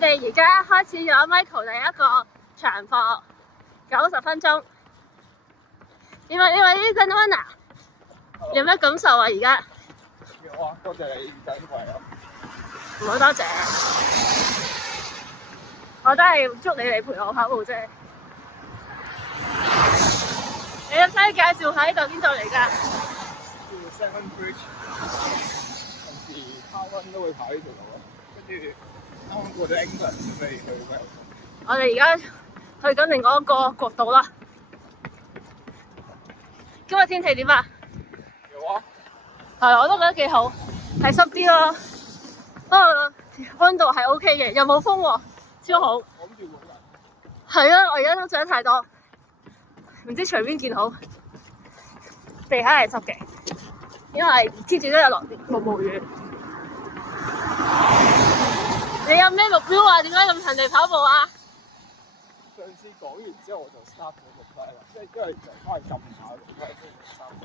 哋而家開始咗 Michael 第一個長課，90分鐘。點啊？因為呢陣 Anna 有咩感受啊？而家哇！多謝你掌櫃啊！唔好多謝，我都係祝你哋陪我跑步啫。你使唔使介紹下呢度邊度嚟㗎？叫 Seven Bridge， 平時跑溫都會跑呢條路啊。跟住啱啱過咗 England，準備去 Wales。我哋而家去緊另外一個國度啦。今日天氣點啊？有啊，係，我都覺得幾好，係濕啲咯。不過溫度係 OK 嘅，又冇風喎，超好。我諗住會㗎。係啊，我而家都着得太多，唔知隨邊件好。地下係濕嘅，因為天住都有落毛毛雨。你有咩目標啊？點解咁勤力跑步啊？上次講完之後我就 start 咗個 plan 啦，即係因為就翻去浸下，翻去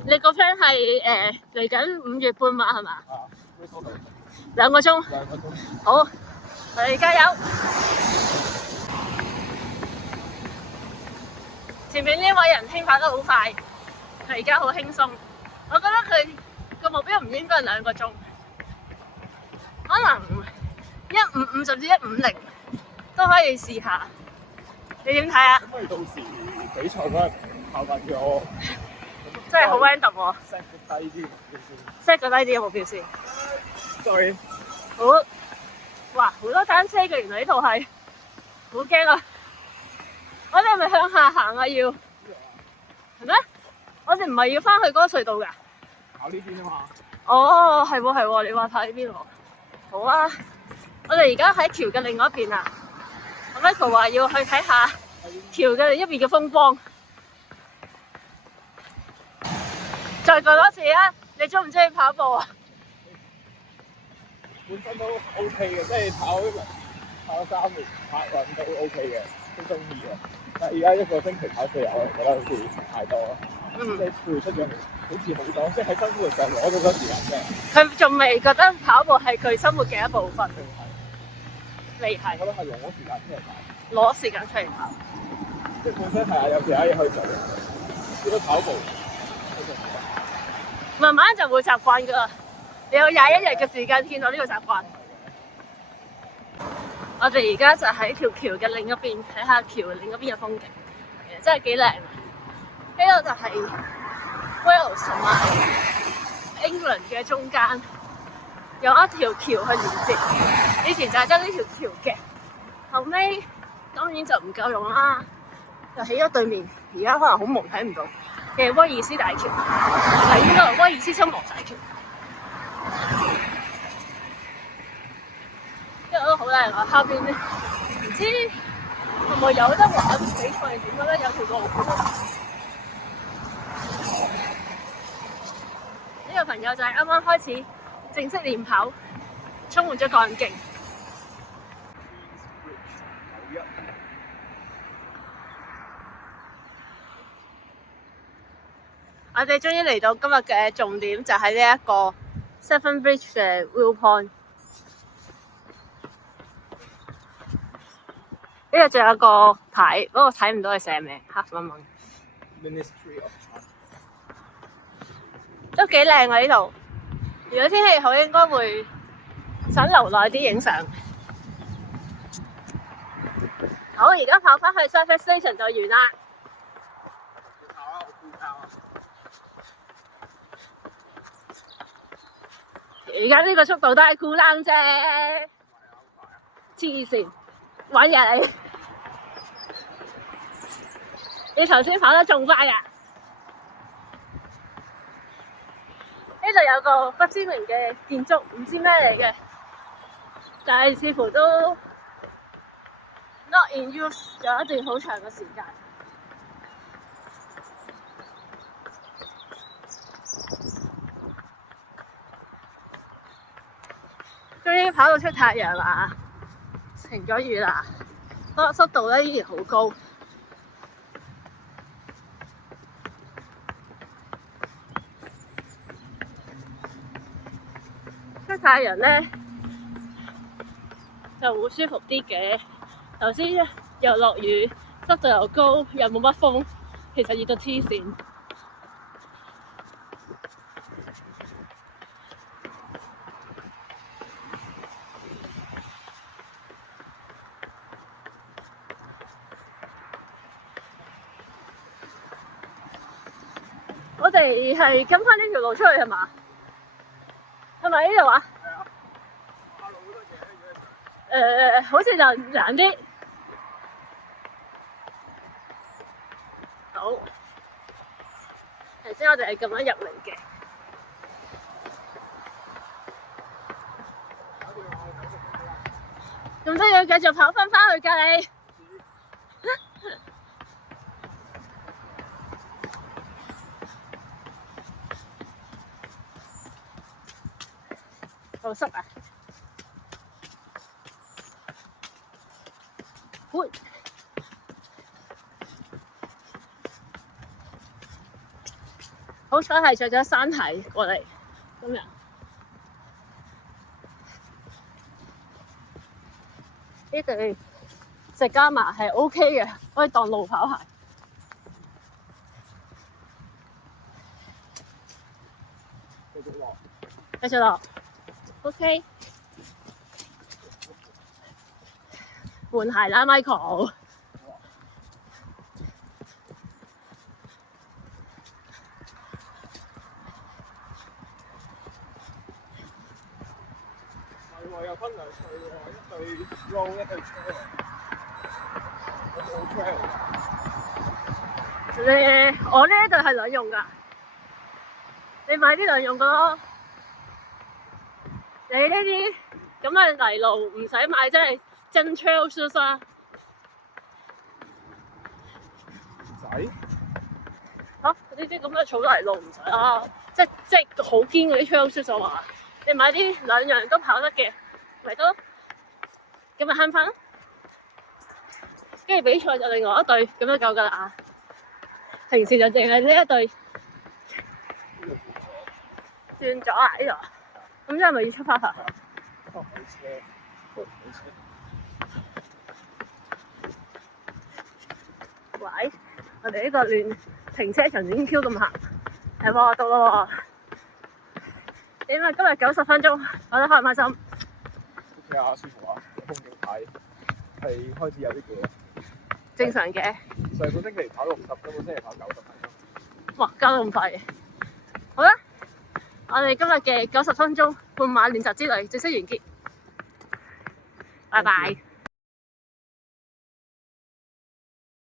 3你個 friend 係嚟緊5月半馬係嘛？啊 Bristol 2個鐘。2個鐘。好，我哋加油！前面呢位仁兄跑得好快，佢而家好輕鬆。我覺得佢個目標唔應該係2個鐘，可能155甚至150都可以試下。你點睇啊？咁我哋到時比賽嗰日跑緊咗，真係好 random 喎。 set 個低啲目標先。 set 個低啲嘅目標先。Sorry。好，哇！好多單車嘅，原來呢度係，好驚啊！我哋係咪向下行啊？要係咩？我哋唔係要翻去嗰個隧道㗎？跑呢邊啊嘛。哦，係喎係喎，你話跑呢邊喎？好啊！我哋而家喺橋嘅另外一邊啊。Michael 話要去睇下橋嘅另一邊嘅風光。再講多次啊！你中唔中意跑步啊？本身都 OK 嘅，即係跑咗3年，跑運都 OK 嘅，都中意嘅。但係而家一個星期跑4日，我覺得好似太多啦。即係付出咗好似好多，即係喺生活上攞咗多時間啫。佢仲未覺得跑步係佢生活嘅一部分。你係？我覺得係攞時間出嚟跑。攞時間出嚟跑。即係本身係有其他嘢去做，只不過跑步。慢慢就會習慣㗎啦。你有21日嘅時間見到呢個習慣。我哋而家就喺條橋嘅另一邊，睇下橋另一邊嘅風景，其實真係幾靚。呢度就係 Wales 同埋 England 嘅中間，有一條橋去連接。以前就係得呢條橋嘅，後尾當然就唔夠用啦，就起咗對面，而家可能好朦睇唔到嘅威爾斯大橋，係應該係威爾斯親王大橋。呢度都好靚啊！下邊咧唔知係咪有得玩比賽定點樣咧？有條路盤。呢個朋友就係啱啱開始正式練跑，充滿咗幹勁。我哋終於嚟到今日嘅重點，就係呢一個 Seven Bridge 嘅 Viewpoint。呢度仲有個牌，不過睇唔到佢寫名，黑掹掹。Ministry of Transport 都幾靚啊！呢度，如果天氣好，應該會想留耐啲影相。好，而家跑翻去 Surface Station 就完啦。你跑啊！我估交啊！而家呢個速度都係酷冷啫，黐線，玩嘢你！你頭先跑得仲快啊！呢度有個不知名嘅建築，唔知咩嚟嘅，但係似乎都 not in use 有一段好長嘅時間。終於跑到出太陽啦，停咗雨啦，不過濕度咧依然好高。出太陽咧，就就會舒服啲嘅。頭先又落雨，濕度又高，又冇乜風，其實熱到黐線。我哋係跟翻呢條路出去係嘛？係咪呢度啊？係啊，馬路好多嘢，好似就難啲。好，頭先我哋係咁樣入嚟嘅。咁都要繼續跑翻去㗎你？好濕啊！好彩係着咗山鞋過嚟，今日呢對石加麻係 OK 嘅，可以當路跑鞋。繼續落。OK， 換鞋啦 ，Michael。係喎，又分兩對喎，一對 roll 一對 trail。我冇 trail。我呢一對係兩用㗎，你買啲兩用㗎咯。你呢啲咁嘅泥路唔使買，真係真 trail shoes 啊！唔使嚇，呢啲咁嘅草泥路唔使啦，即係好堅嗰啲 trail shoes 就話，你買啲兩樣都跑得嘅，咪得咯。咁咪慳翻咯。跟住比賽就另外一對，咁就夠㗎啦。平時就淨係呢一對。轉咗啊！呢度。咁即係咪要出發啊？冇車，冇車。喂，我哋呢個亂停車場已經 Q 咁行，係喎，到咯喎。點啊？今日90分鐘，跑得開唔開心？OK 啊，舒服啊，風景睇，係開始有啲攰。正常嘅。上個星期跑60，今個星期跑90分鐘。哇，加得咁快嘅。好啦。我哋今日嘅90分鐘半馬練習之旅正式完結，拜拜。